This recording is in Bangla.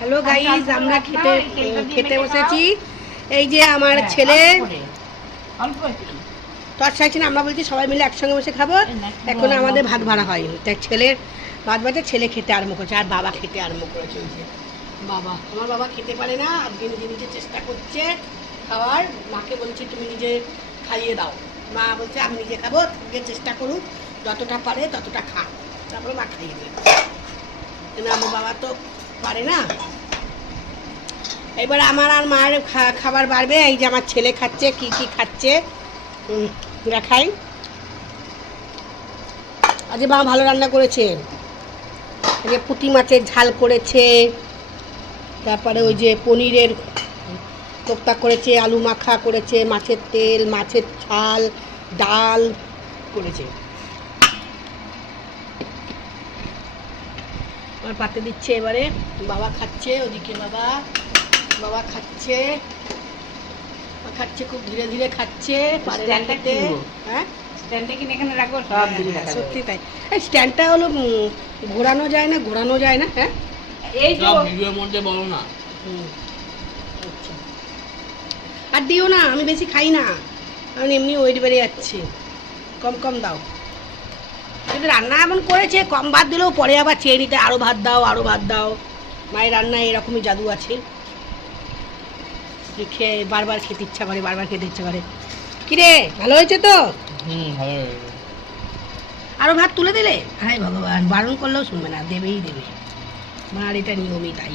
হ্যালো গাইস, আমরা খেতে বসেছি। এই যে আমার ছেলে তোর চাইছি না, আমরা বলছি সবাই মিলে একসঙ্গে বসে খাবো। এখন আমাদের ভাত ভাড়া হয়নি, তাই ছেলের ভাত বাজে, ছেলে খেতে আরম্ভ করেছে আর বাবা খেতে আরম্ভ করেছে। ওই যে বাবা, আমার বাবা খেতে পারে না, আজকে নিজে নিজে চেষ্টা করছে খাওয়ার। মাকে বলছি তুমি নিজে খাইয়ে দাও, মা বলছে আমি নিজে খাবো, নিজে চেষ্টা করুক, যতটা পারে ততটা খা, তারপরে মা খাইয়ে দেবে। কিন্তু আমার বাবা তো পারে না। এবার আমার আর মায়ের খাবার বাড়বে। এই যে আমার ছেলে খাচ্ছে, কি কি খাচ্ছে দেখাই। আজ মা ভালো রান্না করেছে, এই যে পুঁটি মাছের ঝাল করেছে, তারপরে ওই যে পনিরের কোপ্তা করেছে, আলু মাখা করেছে, মাছের তেল, মাছের ঝাল, ডাল করেছে। আমার পাতে দিচ্ছে, এবারে বাবা খাচ্ছে। ওদিকে বাবা খাচ্ছে, খুব ধীরে ধীরে খাচ্ছে, পারে না খেতে। হ্যাঁ, স্ট্যান্ডটা কিনে এখানে রাখবো, সব দিকে রাখা যাবে। সত্যি তাই। এই স্ট্যান্ডটা হলো ঘোরানো যায় না। হ্যাঁ, এই যে ভিডিওর মধ্যে বলো না। আচ্ছা, আর দিও না, আমি বেশি খাই না, আমি এমনি ওয়েট বেড়ে যাচ্ছি, কম কম দাও। কিন্তু রান্না এমন করেছে, কম ভাত দিলেও পরে আবার চেয়ে নিতে, আরও ভাত দাও। মায়ের রান্নায় এরকমই জাদু আছে, খেয়ে বারবার খেতে ইচ্ছা করে। কিরে, ভালো হয়েছে তো? ভালো। আরও ভাত তুলে দিলে? হায় ভগবান, বারণ করলেও শুনবে না, দেবেই দেবে। মার এটা নিয়মই তাই।